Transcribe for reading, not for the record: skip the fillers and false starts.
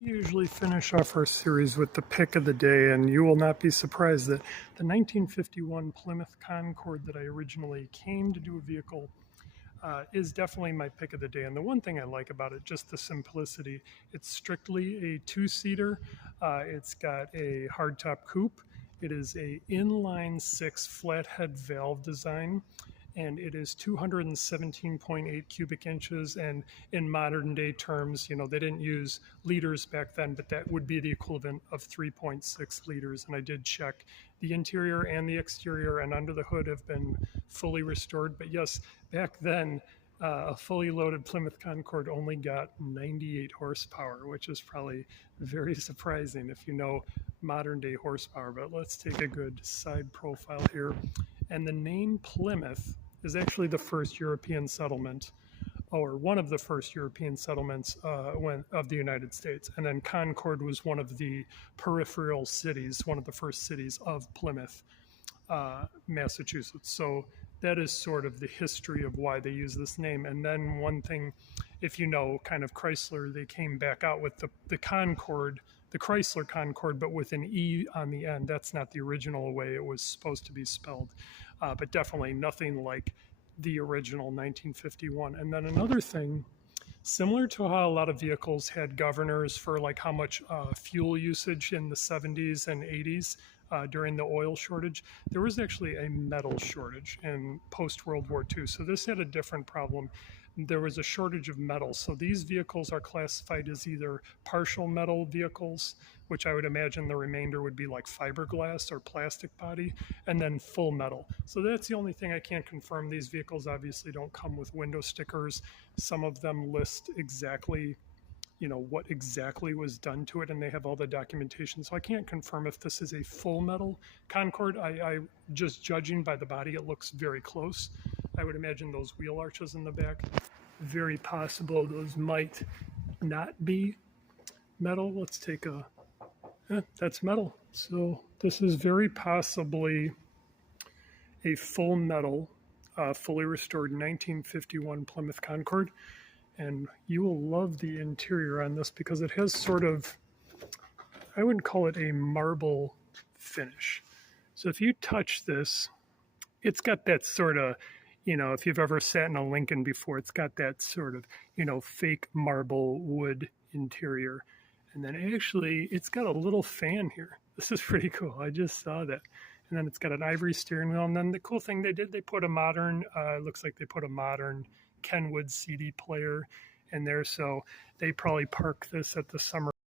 We usually finish off our series with the pick of the day, and you will not be surprised that the 1951 Plymouth Concord that I originally came to do a vehicle is definitely my pick of the day. And the one thing I like about it, just the simplicity, it's strictly a two-seater. It's got a hardtop coupe. It is a inline six flathead valve design, and it is 217.8 cubic inches. And in modern day terms, they didn't use liters back then, but that would be the equivalent of 3.6 liters. And I did check the interior and the exterior, and under the hood have been fully restored. But yes, back then, a fully loaded Plymouth Concord only got 98 horsepower, which is probably very surprising if you know modern day horsepower. But let's take a good side profile here. And the name Plymouth is actually the first European settlement, or one of the first European settlements of the United States. And then Concord was one of the peripheral cities, one of the first cities of Plymouth, Massachusetts. So that is sort of the history of why they use this name. And then one thing, if you know, kind of Chrysler, they came back out with the Concord, the Chrysler Concord, but with an E on the end. That's not the original way it was supposed to be spelled, but definitely nothing like the original 1951. And then another thing, similar to how a lot of vehicles had governors for like how much fuel usage in the 70s and 80s during the oil shortage, there was actually a metal shortage in post-World War II. So this had a different problem. There was a shortage of metal. So these vehicles are classified as either partial metal vehicles, which I would imagine the remainder would be like fiberglass or plastic body, and then full metal. So that's the only thing I can't confirm. These vehicles obviously don't come with window stickers. Some of them list exactly what exactly was done to it, and they have all the documentation. So I can't confirm if this is a full metal Concord. I just judging by the body, it looks very close. I would imagine those wheel arches in the back, very possible those might not be metal. Let's take that's metal. So this is very possibly a full metal, fully restored 1951 Plymouth Concord. And you will love the interior on this because it has sort of, I wouldn't call it a marble finish. So if you touch this, it's got that sort of, if you've ever sat in a Lincoln before, it's got that sort of, fake marble wood interior. And then actually, it's got a little fan here. This is pretty cool. I just saw that. And then it's got an ivory steering wheel. And then the cool thing they did, they put a modern, looks like they put a modern Kenwood CD player in there. So they probably park this at the summer